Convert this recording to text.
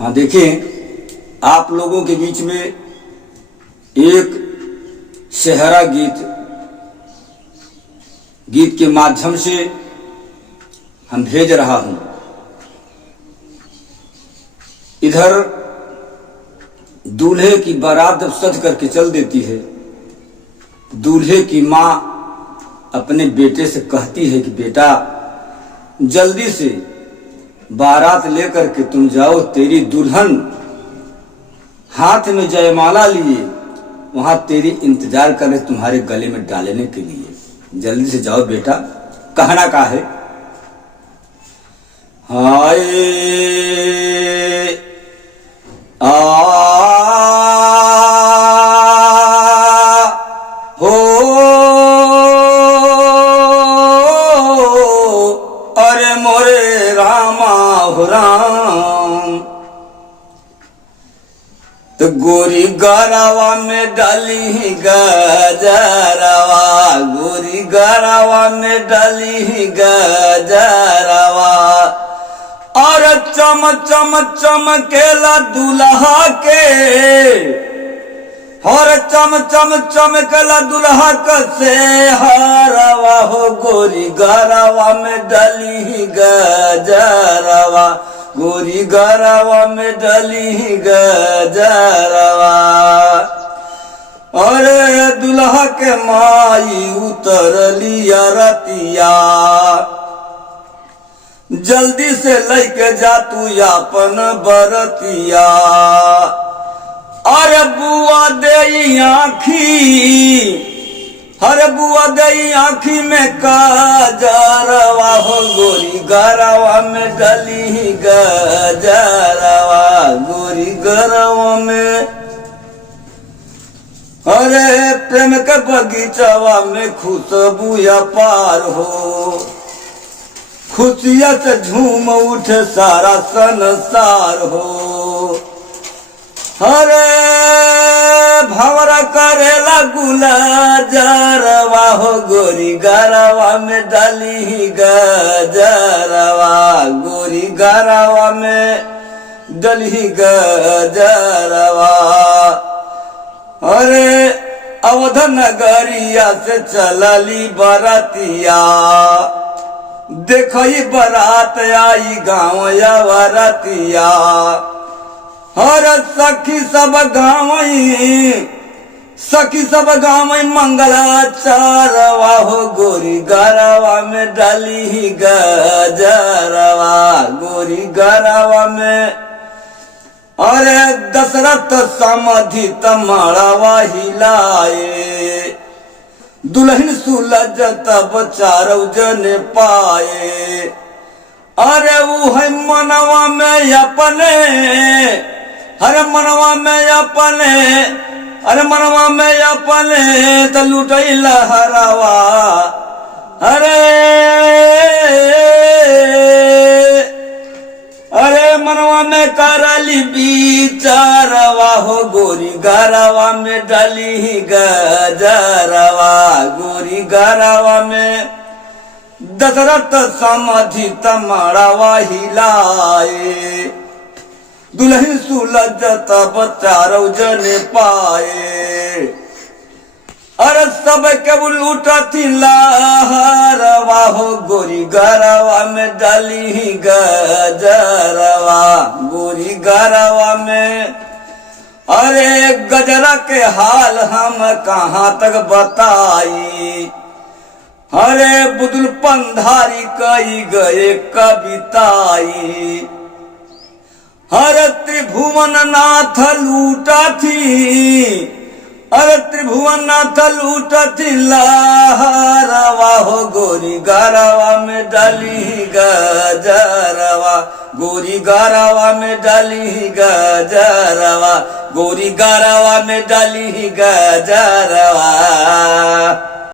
हाँ देखें, आप लोगों के बीच में एक सेहरा गीत के माध्यम से हम भेज रहा हूं। इधर दूल्हे की बारात जब सज करके चल देती है, दूल्हे की माँ अपने बेटे से कहती है कि बेटा जल्दी से बारात लेकर के तुम जाओ, तेरी दुल्हन हाथ में जयमाला लिए वहां तेरी इंतजार करे तुम्हारे गले में डालने के लिए। जल्दी से जाओ बेटा। कहना का है, हाय हो अरे मोरे रामा हो राम, तो गोरी गरावा में डाली गजरावा, गोरी गरावा में डाली गजरावा, और चम चम चमकेला दुल्हा के, और चम चम चमकेला दुल्हा से हरावा हो, गोरी गरावा में डाली गजरावा, गोरी गरावा में डाली गजरावा। अरे दुल्हा के माई उतर लिया रतिया, जल्दी से लेके जा तू अपन बरतिया। अरे बुआ दे आँखी, हरे बुआ दे आँखी में काजरवा हो, गोरी गरावा में डाली गजरावा, गोरी गरावा में। अरे प्रेम के बगीचावा में खुशबू पार हो, खुशिया से झूम उठे सारा संसार हो। अरे भंवरा करेला गुलाजरवा हो, गोरी गरावा में डाली गजरावा, गोरी गरावा में डाली गजरावा। अरे अवध नगरिया से चलली बरातिया, देखई बारात आई गाँव या बरातिया। हर सखी सब गाँव मंगलाचारवा हो, गोरी गरावा में डाली गजरावा, गोरी गरावा में। अरे दशरथ समधि तमड़वा हिलाए, दुल्हन सुलझ तब चारौ जने पाए। अरे वो है मनवा में अपने, हरे मनवा में अपने, अरे मनवा में अपने तो लुटई लहरावा। अरे मनवा में करली बिचारवा हो, गोरी गरावा में डाली गजरावा, गोरी गरावा में। दशरथ समधि तमड़वा हिलाए, दुल्हन सुलझ तब चारौ जने पाए। अरे सब केवल उठती लहरवा हो, गोरी गरावा में डाली गजरावा, गोरी गरावा में। अरे गजरा के हाल हम कहाँ तक बताई, अरे बुदुल पंधारी कई गए कविताई। हरे त्रिभुवन नाथ लूटा थी, अरे त्रिभुवन नाथ लूटा थी लहरवा हो, गोरी गरावा में डाली गजरावा, गोरी गरावा में डाली गजरावा, गोरी गरावा में डाली गजरावा।